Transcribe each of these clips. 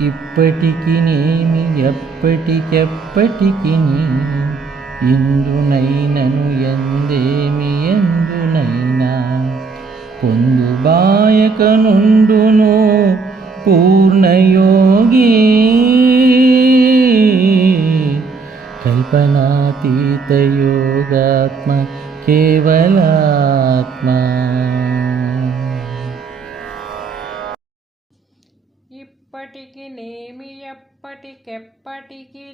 ఇప్పటికినేమి ఎప్పటికెప్పటికి ఇందునైనను ఎందేమి ఎందునైనా. పొందుబాయక నుండును పూర్ణయోగి. కల్పనాతీత యోగాత్మ కేవలాత్మా. ఎప్పటికి నేమి ఎప్పటికెప్పటికి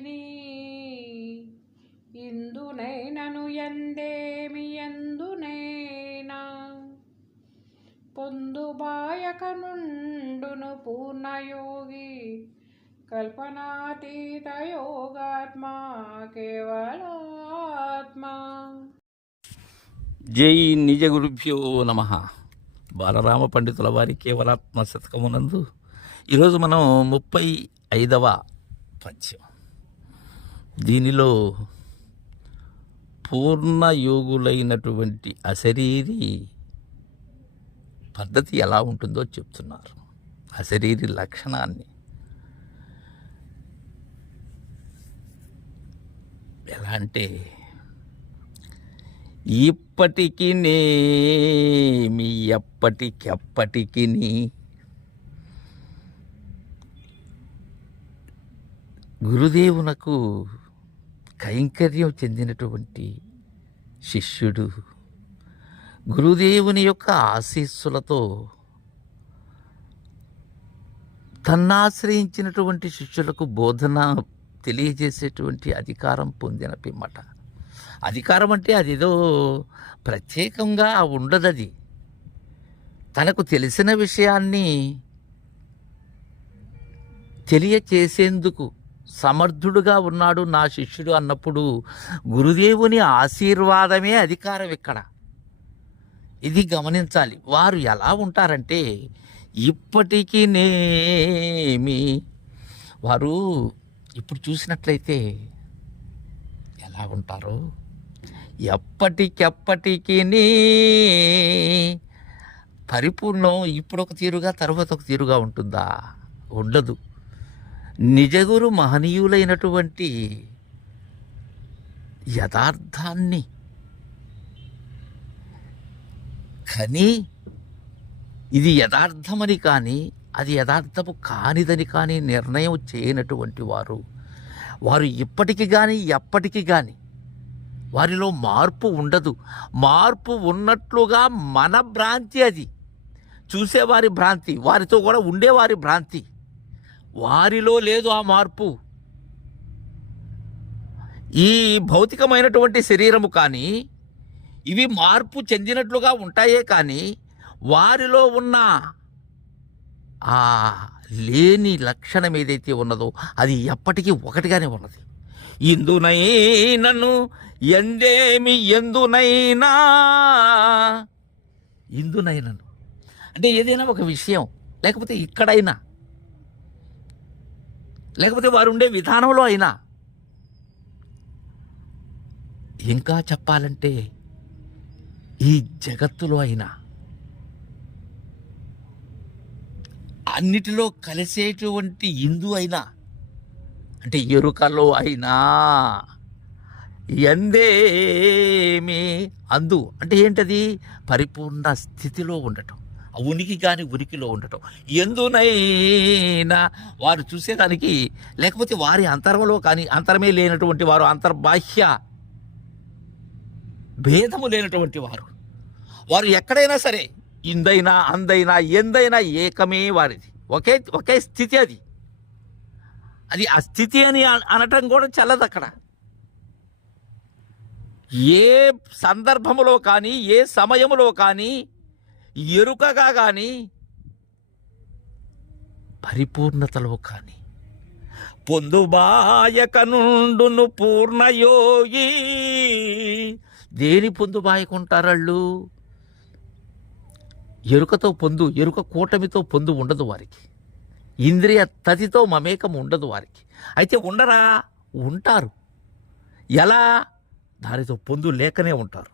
ఇందునైనను ఎందేమి ఎందునైనా? పొందుబాయక నుండును పూర్ణయోగి కల్పనాతీత యోగాత్మ కేవలాత్మ. జై నిజ గురుభ్యో నమ. బాలరామ పండితుల వారి కేవలాత్మ శతకమునందు ఈరోజు మనం ముప్పై ఐదవ పద్యం. దీనిలో పూర్ణ యోగులైనటువంటి అశరీరి పద్ధతి ఎలా ఉంటుందో చెప్తున్నారు. అశరీరి లక్షణాన్ని ఎలా అంటే ఇప్పటికి నేమి ఎప్పటికెప్పటికి గురుదేవునకు కైంకర్యం చెందినటువంటి శిష్యుడు. గురుదేవుని యొక్క ఆశీస్సులతో తన్నాశ్రయించినటువంటి శిష్యులకు బోధన తెలియజేసేటువంటి అధికారం పొందిన పిమ్మట అధికారం అంటే అదేదో ప్రత్యేకంగా ఉండదది. తనకు తెలిసిన విషయాన్ని తెలియచేసేందుకు సమర్థుడుగా ఉన్నాడు నా శిష్యుడు అన్నప్పుడు గురుదేవుని ఆశీర్వాదమే అధికారం ఇక్కడ. ఇది గమనించాలి. వారు ఎలా ఉంటారంటే ఇప్పటికీ నేమి వారు ఇప్పుడు చూసినట్లయితే ఎలా ఉంటారు ఎప్పటికెప్పటికీ పరిపూర్ణం ఇప్పుడు ఒక తీరుగా తర్వాత ఒక తీరుగా ఉంటుందా? ఉండదు. నిజగురు మహనీయులైనటువంటి యథార్థాన్ని కానీ ఇది యథార్థమని కానీ అది యథార్థము కానిదని కానీ నిర్ణయం చేయనటువంటి వారు వారు ఇప్పటికి కానీ ఎప్పటికి కానీ వారిలో మార్పు ఉండదు. మార్పు ఉన్నట్లుగా మన భ్రాంతి అది. చూసేవారి భ్రాంతి వారితో కూడా ఉండేవారి భ్రాంతి. వారిలో లేదు ఆ మార్పు. ఈ భౌతికమైనటువంటి శరీరము కానీ ఇవి మార్పు చెందినట్లుగా ఉంటాయే కానీ వారిలో ఉన్న ఆ లేని లక్షణం ఏదైతే ఉన్నదో అది ఎప్పటికీ ఒకటిగానే ఉన్నది. ఇందునైనను ఎందేమి ఎందునైనా. ఇందునైనను అంటే ఏదైనా ఒక విషయం లేకపోతే ఇక్కడైనా లేకపోతే వారు ఉండే విధానంలో అయినా. ఇంకా చెప్పాలంటే ఈ జగత్తులో అయినా. అన్నిటిలో కలిసేటువంటి ఇందు అయినా అంటే ఎరుకలో అయినా ఎందేమి అందు అంటే ఏంటది? పరిపూర్ణ స్థితిలో ఉండటం. ఉనికి కాని ఉనికిలో ఉండటం. ఎందునైనా వారు చూసేదానికి లేకపోతే వారి అంతరంలో కానీ అంతరమే లేనటువంటి వారు అంతర్బాహ్య భేదము లేనటువంటి వారు. వారు ఎక్కడైనా సరే ఇందైనా అందైనా ఎందైనా ఏకమే వారిది. ఒకే ఒకే స్థితి అది. అది ఆ స్థితి అని అనటం కూడా చల్లదు అక్కడ. ఏ సందర్భములో కానీ ఏ సమయములో కానీ ఎరుకగా కానీ పరిపూర్ణతలో కానీ పొందుబాయక నుండును పూర్ణయోగి. దేని పొందుబాయకుంటారళ్ళు? ఎరుకతో పొందు ఎరుక కూటమితో పొందు ఉండదు వారికి. ఇంద్రియ తతితో మమేకం ఉండదు వారికి. అయితే ఉండరా? ఉంటారు. ఎలా? దానితో పొందు లేకనే ఉంటారు.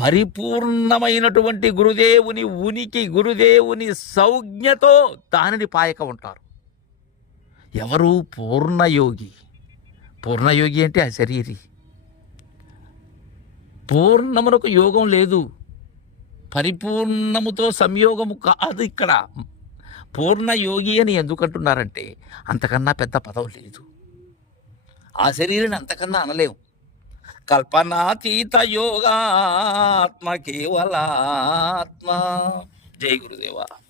పరిపూర్ణమైనటువంటి గురుదేవుని ఉనికి గురుదేవుని సౌజ్ఞతో దానిని పాయక ఉంటారు. ఎవరు? పూర్ణయోగి. పూర్ణయోగి అంటే ఆ శరీరి. పూర్ణమునకు యోగం లేదు. పరిపూర్ణముతో సంయోగము కాదు ఇక్కడ. పూర్ణయోగి అని ఎందుకంటున్నారంటే అంతకన్నా పెద్ద పదం లేదు. ఆ శరీరాన్ని అంతకన్నా అనలేము. కల్పనాతీత యోగాత్మ కేవలాత్మ. జై గురుదేవా.